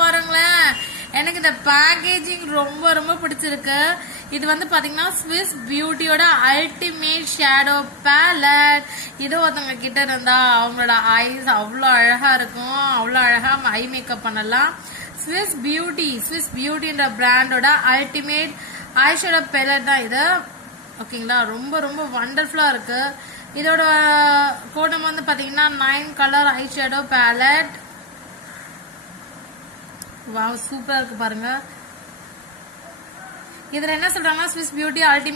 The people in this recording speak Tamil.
பாருங்களேன். எனக்கு இந்த பேக்கேஜிங் ரொம்ப ரொம்ப பிடிச்சிருக்கு. இது வந்து பாத்தீங்கன்னா ஸ்விஸ் பியூட்டியோட அல்டிமேட் ஷேடோ பேலட். இது ஒருத்தவங்க கிட்ட இருந்தா அவங்களோட ஐஸ் அவ்வளோ அழகா இருக்கும். அவ்வளோ அழகா ஐ மேக்கப் பண்ணலாம். ஸ்விஸ் பியூட்டின்ற பிராண்டோட அல்டிமேட் ஐ ஷேடோ பேலட் தான் இது. ஓகேங்களா, ரொம்ப ரொம்ப வண்டர்ஃபுல்லா இருக்கு. இதோட கோட் வந்து பாத்தீங்கன்னா 9 colour eye shadow ballot. Wow, சூப்பரா இருக்கு பாருங்க. இதுல என்ன சொல்றாங்கன்னா ஸ்விஸ் பியூட்டி அல்டிமேட்